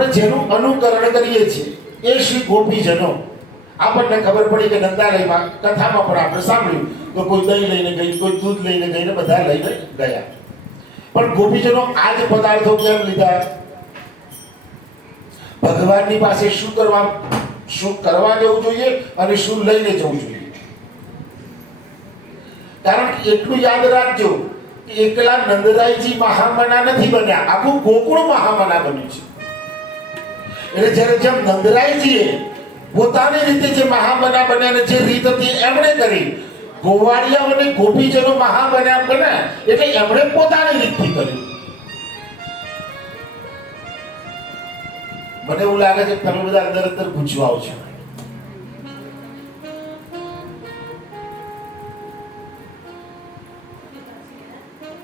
આપણે જેનું અનુકરણ કરીએ છીએ એ શ્રી ગોપીજનો. આપણને ખબર પડી કે નંદાલયમાં કથામાં પણ આપણે સાંભળ્યું તો કોઈ દહીં લઈને ગઈ, કોઈ દૂધ લઈને ગઈ ને બધા લઈને ગયા. પણ ગોપીજનો આ જ પદાર્થો કેમ લીધા? ભગવાનની પાસે શું કરવા જવું જોઈએ અને શું લઈને જવું જોઈએ? કારણ કે એટલું યાદ રાખજો કે એકલા નંદરાયજી મહામના નથી બન્યા, આખું ગોકુળ મહામના બન્યું છે. એટલે જ્યારે જેમ નંદરાયજીએ પોતાની રીતે જે મહામના બન્યા ને જે રીત હતી એમણે કરી, ગોવાળિયા અને ગોપીજનો મહામના બન્યા એટલે એમણે પોતાની રીતથી કર્યું. મને એવું લાગે છે કે તમે બધા અંદર અંદર પૂછવાઓ છો.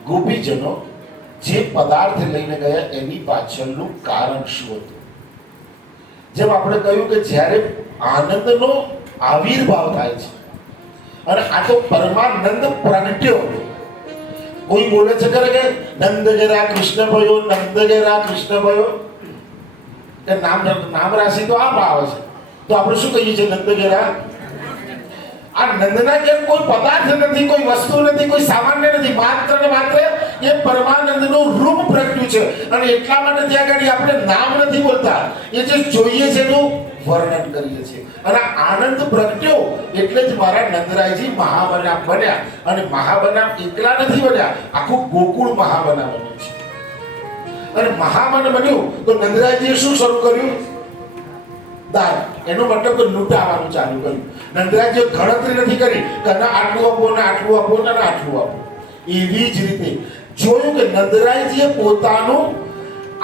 ગોપીજનો જે પદાર્થ લઈને ગયા એની પાછળનું કારણ શું હતું? જેમ આપણે કહ્યું કે જ્યારે આનંદનો આવિર્ભાવ થાય છે અને આ તો પરમાનંદ પ્રગટ્યો. કોઈ બોલે છે કે નંદ ઘેરા કૃષ્ણ ભયો, નંદ ઘેરા કૃષ્ણ ભયો. કે નામ રાશિ તો આપ આવે છે તો આપણે શું કહીએ છીએ? નંદ ઘેરા. આ નંદના ઘેર કોઈ પદાર્થ નથી, કોઈ વસ્તુ નથી, કોઈ સામાન્ય નથી, માત્ર ને માત્ર એ પરમાનંદનું રૂપ પ્રગટ્યું છે. અને એટલા માટે ત્યાં આગળ આપણે નામ નથી બોલતા, એ જે જોઈએ છે એનું વર્ણન કરીએ છીએ. અને આનંદ પ્રગટ્યો એટલે જ મારા નંદરાયજી મહાબના બન્યા. અને મહાબના એકલા નથી બન્યા, આખું ગોકુળ મહાબના બન્યું છે. અને મહામન બન્યું તો નંદરાયજીએ શું શરૂ કર્યું? દાન. એનો મતલબ લૂંટાવાનું ચાલુ કર્યું. નંદરાયજીએ ગણતરી નથી કરી કે ના આટલું આપો ને આટલું આપો ને આટલું આપો. એવી જ રીતે જોયું કે નંદરાયજીએ પોતાનું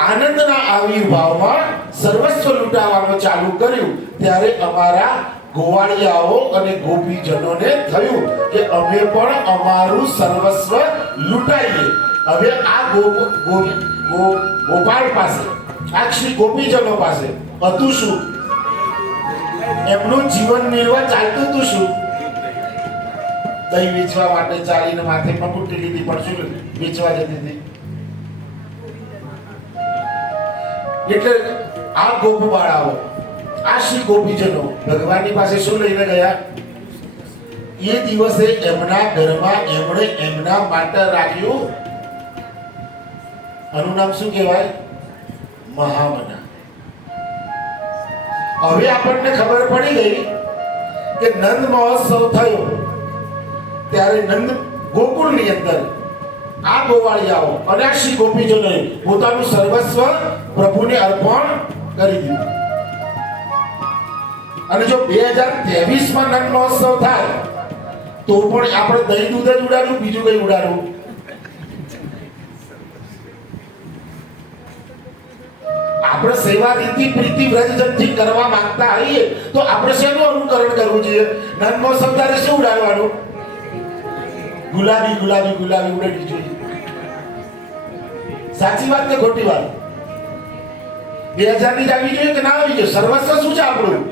આનંદના આવિર્ભાવમાં સર્વસ્વ લૂંટાવાનું ચાલુ કર્યું. ત્યારે અમારા ગોવાળિયાઓ અને ગોપીજનોને થયું કે અમે પણ અમારું સર્વસ્વ લૂંટાઈએ. હવે આ ગોપાલ પાસે, આ શ્રી ગોપીજનો પાસે હતું શું? એમનું જીવન નિર્વાહ ચાલતું હતું શું? દહીં વેચવા માટે ચાલીને માથે પકુટી લીધી, પણ શું વેચવા જતી હતી? એટલે આ ગોપબાળાઓ, આ શ્રી ગોપીજનો ભગવાનની પાસે શું લઈને ગયા? એ દિવસે એમના ઘરમાં એમણે એમના માટે રાખ્યું, આનું નામ શું કહેવાય? મહામના. હવે આપણને ખબર પડી ગઈ કે નંદ મહોત્સવ થયો ત્યારે નંદ ગોકુળની અંદર આ ગોવાળિયાઓ અને આ શ્રી ગોપીજનોએ પોતાનું સર્વસ્વ પ્રભુને અર્પણ કરી દીધું. અને જો 2023 માં નંદ મહોત્સવ થાય તો પણ આપણે દહીં દૂધ જ ઉડાડવું, બીજું કઈ ઉડાડવું? આપણે સેવા રીતિ પ્રીતિ વ્રજજનથી કરવા માંગતા હોઈએ તો આપણે શેનું અનુકરણ કરવું જોઈએ? નંદ મહોત્સવ ત્યારે શું ઉડાડવાનું? ગુલાબી ગુલાબી ગુલાબી ઉડાડવી જોઈએ. સાચી વાત કે ખોટી વાત? 2000 ની જ આવી જોઈએ કે ના આવી જોઈએ? સર્વસ્વ શું છે આપણું?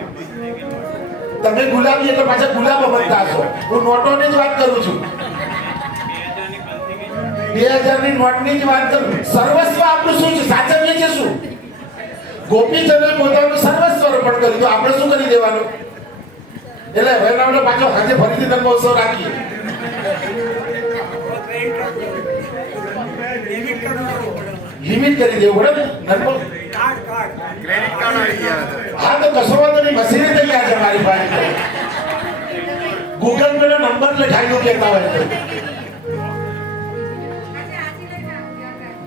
તમે ગુલાબી એટલે પાછા ગુલાબ બનતા હશો. હું નોટોની જ વાત કરું છું. 2000 ની નોટની જ વાત કરું. સર્વસ્વ આપણું શું છે? સાચવીએ છે શું? ગોપીજનોએ પોતાનું સર્વસ્વ અર્પણ કર્યું તો આપણે શું કરી દેવાનું? એટલે હવે આપણે પાછો આજે ફરીથી નંદ મહોત્સવ રાખીએ. લિમિટ કરી દેવું પડે ને. હા તો કશો વાંધો નહીં, મશીન તૈયાર છે મારી પાસે. ગૂગલ પે નો નંબર લખાયું કહેતા હોય.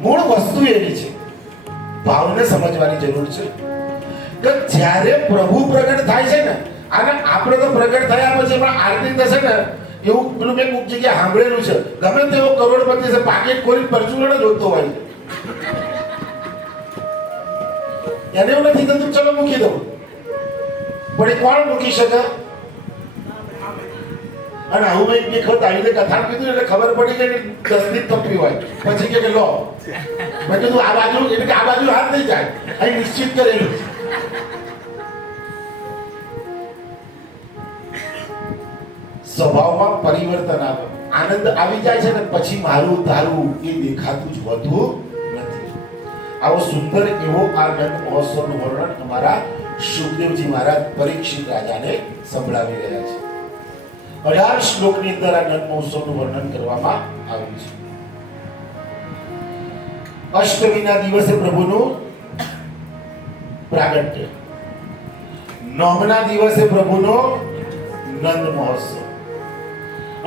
મૂળ વસ્તુ એવી છે, ભાવને સમજવાની જરૂર છે કે જ્યારે પ્રભુ પ્રગટ થાય છે ને, અને આપણે તો પ્રગટ થયા પછી પણ આરતી થશે ને, એવું પેલું મેં કોઈક જગ્યાએ સાંભળેલું છે. ગમે તેવો કરોડપતિ છે, પાકેટ ખોલી પરચુરણ જ હોતો હોય. એને એવું નથી થતું ચલો મૂકી દઉં, પણ એ કોણ મૂકી શકે? અને આવું મેં એક વખત આવી રીતે કથા કીધું એટલે ખબર પડી કે 10 ની તપી હોય. પછી કે લો, મેં કીધું આ બાજુ, એટલે કે આ બાજુ હાથ નહીં જાય, અહીં નિશ્ચિત કરેલું. સ્વભાવમાં પરિવર્તન આવે, આનંદ આવી જાય છે ને પછી મારું તારું એ દેખાતું જ હોતું નથી. આવો સુંદર એવો આ નંદ મહોત્સવનું વર્ણન અમારા સુખદેવજી મહારાજ પરીક્ષિત રાજાને સંભળાવી રહ્યા છે. 18 શ્લોકની અંદર આ નંદ મહોત્સવનું વર્ણન કરવામાં આવ્યું છે. અષ્ટમીના દિવસે પ્રભુનું પ્રાગટ્ય, નવમના દિવસે પ્રભુનો નંદ મહોત્સવ.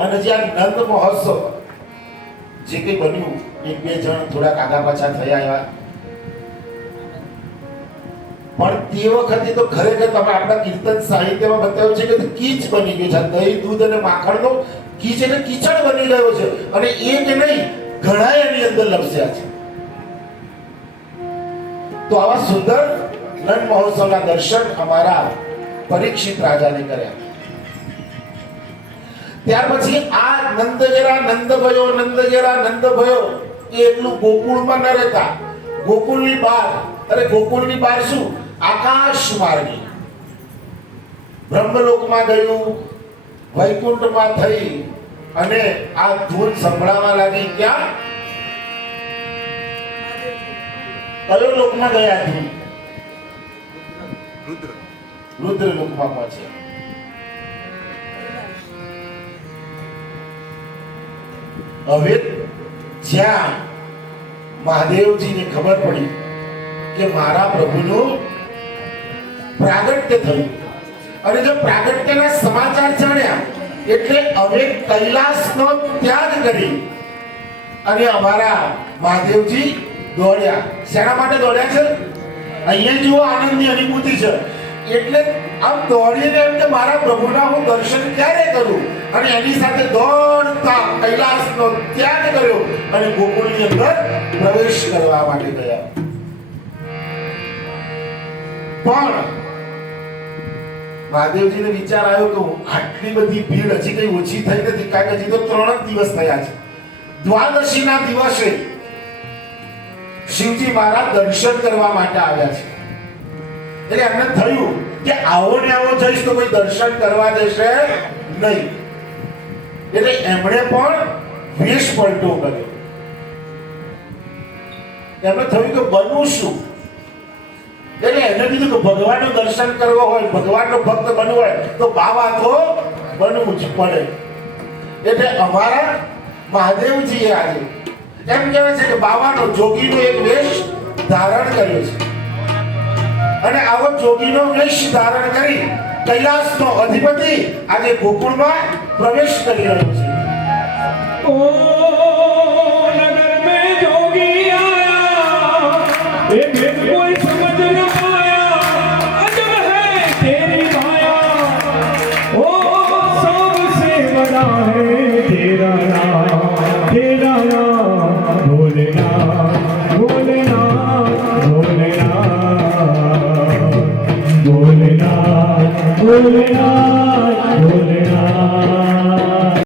અને જે આ નંદ મહોત્સવ જે કંઈ બન્યું, એક બે જણ થોડાક આગા પાછા થયા એવા, પણ તે વખતે તો ખરેખર તમે આપણા કીર્તન સાહિત્યમાં બતાવ્યું છે કે કીચ બની ગયું છે. દહીં, દૂધ અને માખણનો કીચ એટલે કીચડ બની ગયો છે. અને એક નહીં, ઘણા એની અંદર લપસ્યા છે. તો આવા સુંદર નંદ મહોત્સવના દર્શન અમારા પરીક્ષિત રાજાને કર્યા. ત્યાર પછી આ નંદગેરા નંદ ભયો એ એટલું ગોકુળમાં ન રહેતા, ગોકુળની બહાર. અરે ગોકુળની બહાર શું, આકાશ માર્ગે બ્રહ્મલોકમાં ગયું, વૈકુંઠમાં થઈ અને આ ધૂન સંભળાવા લાગી. ક્યાં? કયો લોકમાં ગયા? ધૂન રુદ્ર લોકમાં પહોંચ્યા. હવે જ્યાં મહાદેવજીને ખબર પડી કે મારા પ્રભુનું પ્રાગટ્ય થયું, અને જો પ્રાગટ્યના સમાચાર જાણ્યા એટલે હવે કૈલાસનો ત્યાગ કરી અને અમારા મહાદેવજી દોડ્યા. શેના માટે દોડ્યા છે? અહીંયા જુઓ, આનંદની અનુભૂતિ છે. એટલે આમ દોડીને એમ કે મારા પ્રભુના હું દર્શન ક્યારે કરું, અને એની સાથે દોડતા કૈલાસનો ત્યાગ કર્યો અને ગોકુળની અંદર પ્રવેશ કરવા માટે ગયા. પણ મહાદેવજીને વિચાર આવ્યો કે આટલી બધી ભીડ હજી કઈ ઓછી થઈ નથી, કારણ કે હજી તો 3 જ દિવસ થયા છે. દ્વાદશીના દિવસે શિવજી મહારાજ દર્શન કરવા માટે આવ્યા છે. એટલે એમને થયું કે આવો ને આવો જઈશ તો કોઈ દર્શન કરવા દેશે નહીં. એટલે એમણે પણ વેશ પલટો કર્યો. એમને થયું કે બનવું શું? એટલે એને કીધું કે ભગવાનનું દર્શન કરવો હોય, ભગવાનનો ભક્ત બનવું હોય તો બાવા તો બનવું જ પડે. એટલે અમારા મહાદેવજીએ આજે એમ કહેવાય છે કે બાવાનો, જોગીનો એક વેશ ધારણ કર્યો છે. અને આવો જોગીનો વેશ ધારણ કરી કૈલાસનો અધિપતિ આજે ગોકુળમાં પ્રવેશ કરી રહ્યો છે. ओ नगर में जोगी आया, ये भेद कोई समझ न पाया, अजब है तेरी माया, ओ सबसे बड़ा है तेरा नाम भोलेनाथ, भोलेनाथ, भोलेनाथ, भोलेनाथ, भोलेनाथ, भोलेनाथ.